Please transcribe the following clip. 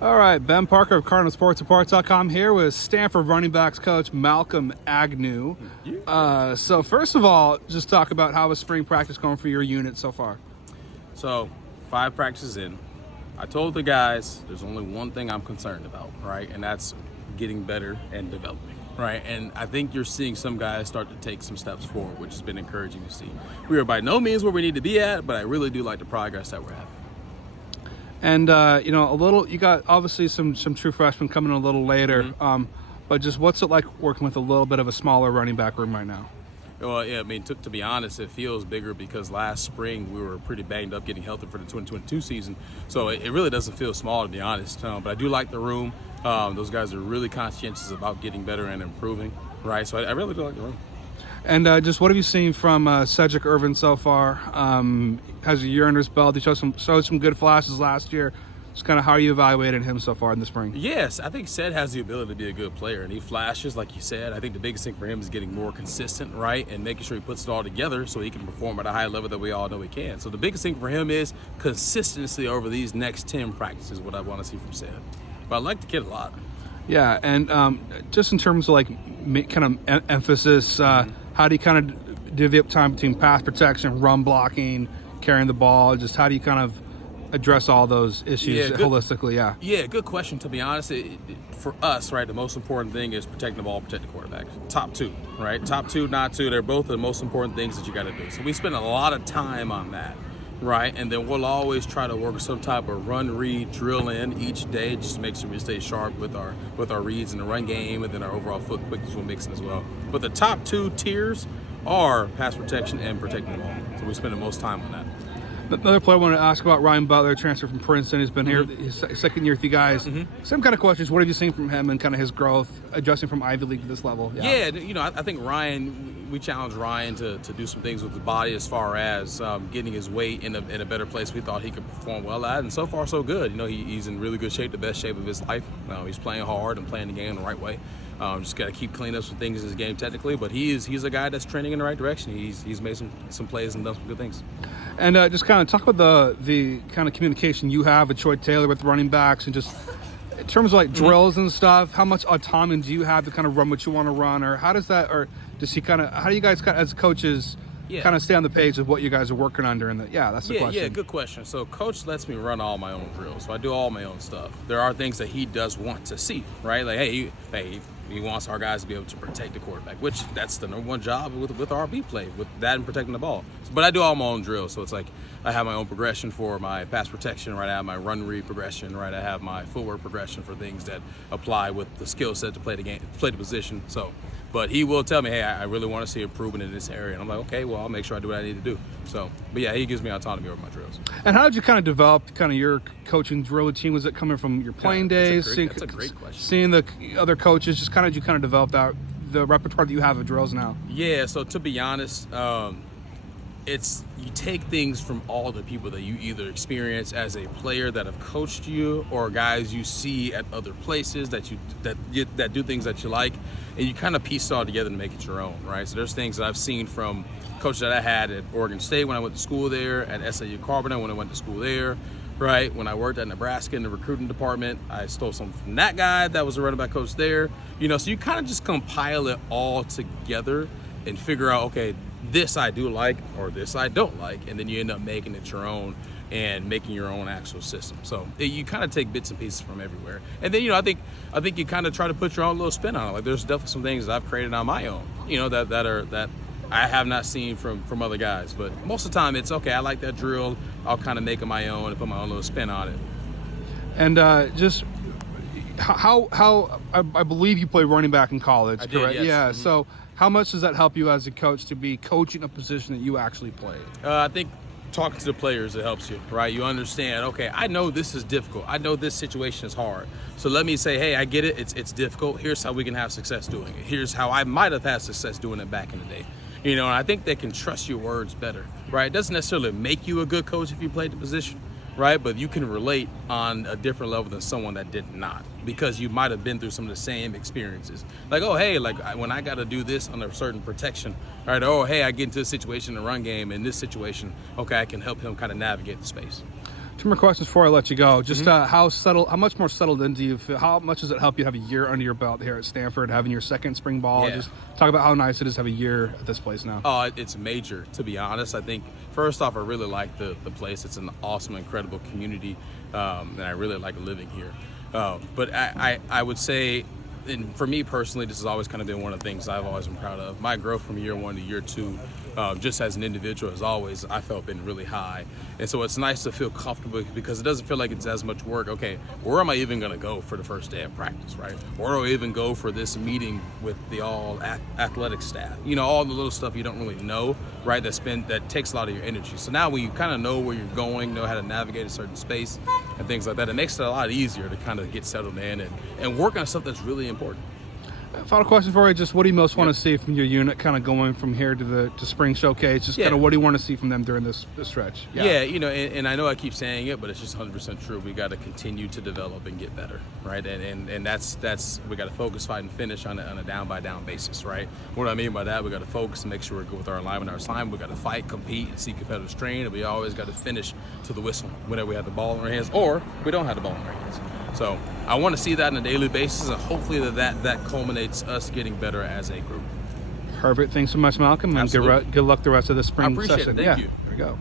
All right, Ben Parker of CardinalSportsReport.com here with Stanford running backs coach Malcolm Agnew. So first of all, just talk about how was spring practice going for your unit so far? So 5 practices in, I told the guys there's only one thing I'm concerned about, right? And that's getting better and developing, right? And I think you're seeing some guys start to take some steps forward, which has been encouraging to see. We are by no means where we need to be at, but I really do like the progress that we're having. And you got obviously some true freshmen coming in a little later. But just what's it like working with a little bit of a smaller running back room right now? Well, yeah, I mean, to be honest, it feels bigger because last spring we were pretty banged up getting healthy for the 2022 season. So it really doesn't feel small, to be honest. But I do like the room. Those guys are really conscientious about getting better and improving, right? So I really do like the room. And just what have you seen from Cedric Irvin so far? Has a year under his belt. He showed some good flashes last year. Just kind of how are you evaluating him so far in the spring? Yes, I think Ced has the ability to be a good player, and he flashes, like you said. I think the biggest thing for him is getting more consistent, right, and making sure he puts it all together so he can perform at a high level that we all know he can. So the biggest thing for him is consistency over these next 10 practices, what I want to see from Ced. But I like the kid a lot. Yeah, and just in terms of like kind of emphasis, how do you kind of divvy up time between pass protection, run blocking, carrying the ball? Just how do you kind of address all those issues holistically? Yeah, good question. To be honest, for us, right, the most important thing is protecting the ball, protect the quarterback. Top 2, right? Top 2, not 2. They're both the most important things that you got to do. So we spend a lot of time on that, right? And then we'll always try to work some type of run, read, drill in each day, just to make sure we stay sharp with our reads in the run game, and then our overall foot quickness will mix in as well. But the top 2 tiers are pass protection and protecting the ball. So we spend the most time on that. Another player I wanted to ask about, Ryan Butler, transfer from Princeton. He's been here his second year with you guys. Same kind of questions. What have you seen from him and kind of his growth, adjusting from Ivy League to this level? Yeah, I think Ryan, we challenged Ryan to do some things with the body as far as getting his weight in a better place we thought he could perform well at. And so far, so good. He's in really good shape, the best shape of his life. He's playing hard and playing the game the right way. Just got to keep cleaning up some things in his game technically, but he's a guy that's trending in the right direction. He's made some plays and done some good things. And just kind of talk about the kind of communication you have with Troy Taylor with running backs, and just in terms of like drills and stuff. How much autonomy do you have to kind of run what you want to run, or how does that, or does he kind of? How do you guys as coaches kind of stay on the page with what you guys are working on during the? Yeah, that's the question. Yeah, good question. So coach lets me run all my own drills, so I do all my own stuff. There are things that he does want to see, right? Like, hey. He wants our guys to be able to protect the quarterback, which that's the number one job with RB play, with that and protecting the ball. But I do all my own drills, so it's like I have my own progression for my pass protection, right? I have my run read progression, right? I have my footwork progression for things that apply with the skill set to play the game, play the position. So, but he will tell me, hey, I really want to see improvement in this area, and I'm like, okay, well, I'll make sure I do what I need to do. So, but yeah, he gives me autonomy over my drills. And how did you kind of develop kind of your coaching drill routine? Was it coming from your playing days? That's a great question. Seeing the other coaches, just kind of you kind of developed out the repertoire that you have of drills now? Yeah, so to be honest, it's you take things from all the people that you either experience as a player that have coached you, or guys you see at other places that do things that you like, and you kind of piece it all together to make it your own, right? So there's things that I've seen from coaches that I had at Oregon State when I went to school there, at SAU Carbondale when I went to school there, right? When I worked at Nebraska in the recruiting department, I stole some from that guy that was a running back coach there. So you kind of just compile it all together and figure out, okay, this I do like or this I don't like, and then you end up making it your own and making your own actual system. So you kind of take bits and pieces from everywhere, and then I think you kind of try to put your own little spin on it. Like there's definitely some things that I've created on my own, that I have not seen from other guys. But most of the time it's okay, I like that drill, I'll kind of make it my own and put my own little spin on it. And just how I believe you played running back in college, correct? Did, yes. Yeah. So how much does that help you as a coach to be coaching a position that you actually played? I think talking to the players, it helps you, right? You understand, okay, I know this is difficult. I know this situation is hard. So let me say, hey, I get it. It's difficult. Here's how we can have success doing it. Here's how I might have had success doing it back in the day. And I think they can trust your words better, right? It doesn't necessarily make you a good coach if you played the position, right? But you can relate on a different level than someone that did not, because you might have been through some of the same experiences. Like, oh, hey, when I got to do this under a certain protection, right? Oh, hey, I get into a situation in the run game, in this situation, okay, I can help him kind of navigate the space. Two more questions before I let you go. Just how much more settled in do you feel? How much does it help you have a year under your belt here at Stanford, having your second spring ball? Yeah. Just talk about how nice it is to have a year at this place now. It's major, to be honest. I think, first off, I really like the place. It's an awesome, incredible community, and I really like living here. But I would say, and for me personally, this has always kind of been one of the things I've always been proud of. My growth from year one to year two, just as an individual, as always, I felt been really high. And so it's nice to feel comfortable because it doesn't feel like it's as much work. Okay, where am I even going to go for the first day of practice, right? Where do I even go for this meeting with the all athletic staff? You know, all the little stuff you don't really know, right? That takes a lot of your energy. So now when you kind of know where you're going, know how to navigate a certain space and things like that, it makes it a lot easier to kind of get settled in and work on stuff that's really important. Final question for you, just what do you most want to see from your unit kind of going from here to the spring showcase? Just kind of what do you want to see from them during this stretch? Yeah, you know, and I know I keep saying it, but it's just 100% true. We got to continue to develop and get better, right? And that's we got to focus, fight, and finish on a down-by-down basis, right? What do I mean by that? We got to focus and make sure we're good with our alignment, our assignment. We got to fight, compete, and see competitive strain, and we always got to finish to the whistle whenever we have the ball in our hands or we don't have the ball in our hands. So I want to see that on a daily basis, and hopefully that culminates us getting better as a group. Perfect. Thanks so much, Malcolm, and good luck the rest of the spring I appreciate session. it. Thank you. There we go.